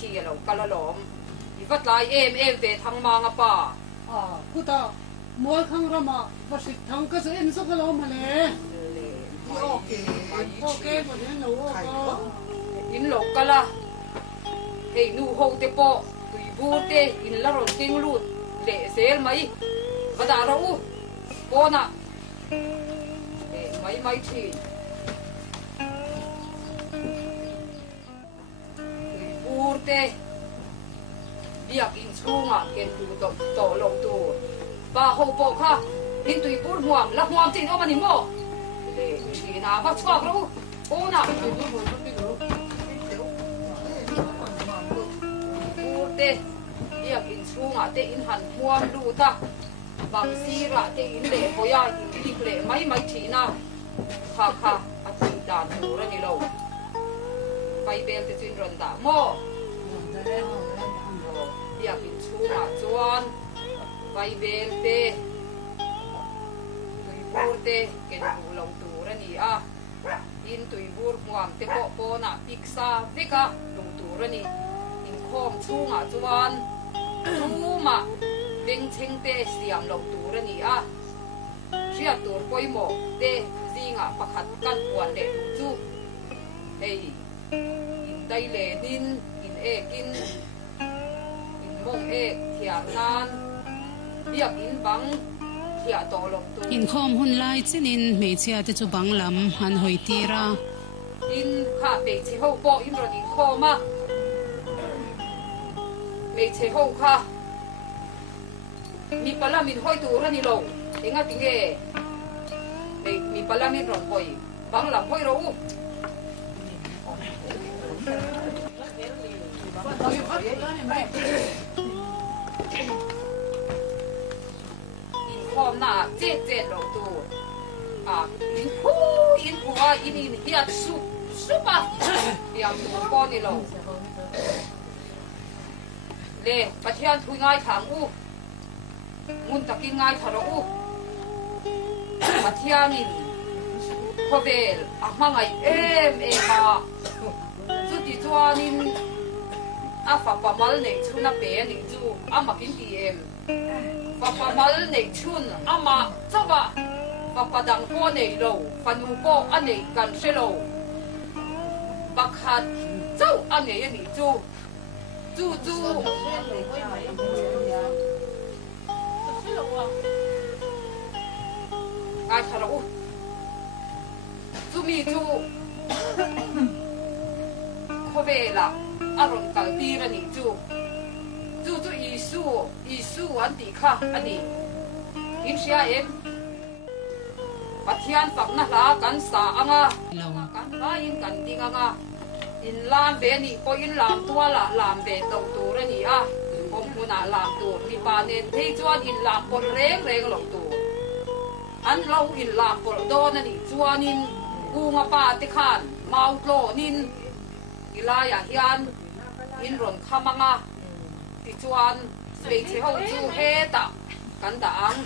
khi lâu cala lom vắt lại em về thằng mang apa cú ta mua khang rama và xịt thằng cái gì em số cái lom mà nè ok mà đến nấu in lâu cala hey nu hậu te po tui bu te in la ron ting lut le sel mai vada ro po na mai thi urte biak in chunga ken tu to lo tu ba ho po kha in tui pur huam la huam tin o mani mo le ni na ba chwa ro o na urte biak in chunga te in han huam lu ta bang sira te in le hoya in lik le mai thi na kha atu dan tu ra ni lo pai bel te chin ron da mo biak in chunga chuan pai bel te tui bur te ken ru lo tu ra ni a in tui bur muam te po na piksa veka lo tu ra ni in khom chunga chuan chuma veng cheng te siam lo tu ra ni a ria tur poi mo te zinga pakhat kan puan le chu ei in dai le din in ekin in mong ek thiang nan biak in bang thia to lom tu in khom hun lai chinin meichia te chu banglam han hoi tira in kha pe chi ho po in ron in khoma me che ho kha mi pala min hoi tu ra ni lo enga tinge mi pala min ron hoi banglam hoi ro in khom na che lo tu in hu in hiat su pa yang tu po ni lo le pathian thui ngai thang u mun takin ngai tharo u pathian in khovel ahmangai em ha chu ti chuanin a fa pa mal nei chuna pe ni chu ama kin ti em fa pa mal nei chun ama chawa fa pa dang po nei lo panu po anei kan se lo bakhat chau anei ani chu ai tharo u chu mi chu khobela aron kal ti ra ni chu isu an ti kha ani in sia em pathian pak na la kan sa anga kan ba in kan ding anga in lam be ni ko in lam tua la lam be to tu ra ni a kom puna lam tu ni pa nen thei chuan in lam por reng lo tu an lo in lam por do na ni chuan in kunga pa te khan mau tlo nin ilaya hian in ron khamanga ti chuan ve che ho chu he ta kan da ang